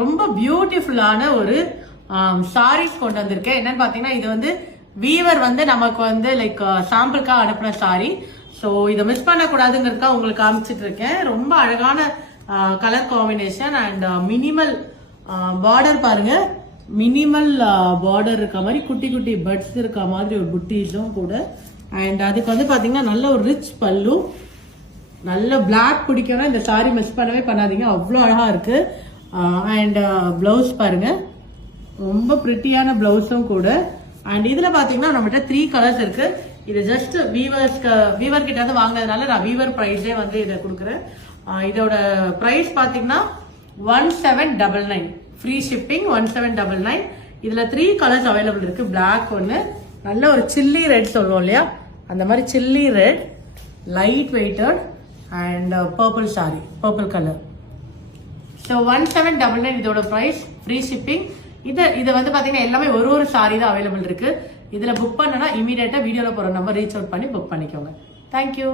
ரொம்ப பியூட்டிஃபுல்லான ஒரு சாரீஸ் கொண்டு வந்திருக்கேன். என்னன்னு பாத்தீங்கன்னா இது வந்து வீவர் வந்து நமக்கு வந்து லைக் சாம்பிளுக்காக அனுப்பின சாரி. ஸோ இதை மிஸ் பண்ணக்கூடாதுங்கிறதுக்காக உங்களுக்கு காமிச்சிட்டு இருக்கேன். ரொம்ப அழகான colour combination and minimal border பாருங்க. மினிமல் பார்டர் இருக்க மாதிரி குட்டி குட்டி பட்ஸ் இருக்க மாதிரி ஒரு புட்டிஸும் கூட. அண்ட் அதுக்கு வந்து பாத்தீங்கன்னா நல்ல ஒரு ரிச் பல்லு, நல்ல பிளாக் பிடிக்கணும். இந்த சாரி மிஸ் பண்ணவே பண்ணாதீங்க, அவ்வளோ அழகா இருக்கு. அண்ட் பிளவுஸ் பாருங்க, ரொம்ப பிரிட்டியான பிளவுஸும் கூட. அண்ட் இதுல பாத்தீங்கன்னா நம்மகிட்ட 3 கலர்ஸ் இருக்கு. இது ஜஸ்ட் வீவர் கிட்ட இருந்து வாங்கினதுனால நான் வீவர் பிரைஸே வந்து இதை கொடுக்குறேன். இதோட பிரைஸ் பாத்தீங்கன்னா 1799 ஃப்ரீ ஷிப்பிங் 1799. இதுல 3 கலர்ஸ் அவைலபிள் இருக்கு. பிளாக் ஒன்னு, நல்ல ஒரு சில்லி ரெட் சொல்லுவோம் இல்லையா, அந்த மாதிரி chilli red, light weighted and purple sorry, purple colour. So 1799 இதோட பிரைஸ், ஃப்ரீ ஷிப்பிங். இது வந்து பாத்தீங்கன்னா எல்லாமே ஒரு சாரி தான் அவைலபிள் இருக்கு. இதுல புக் பண்ணனா இமீடியட்டா வீடியோல போற நம்பர் ரீச் அவுட் பண்ணி புக் பண்ணிக்கோங்க. தேங்க்யூ.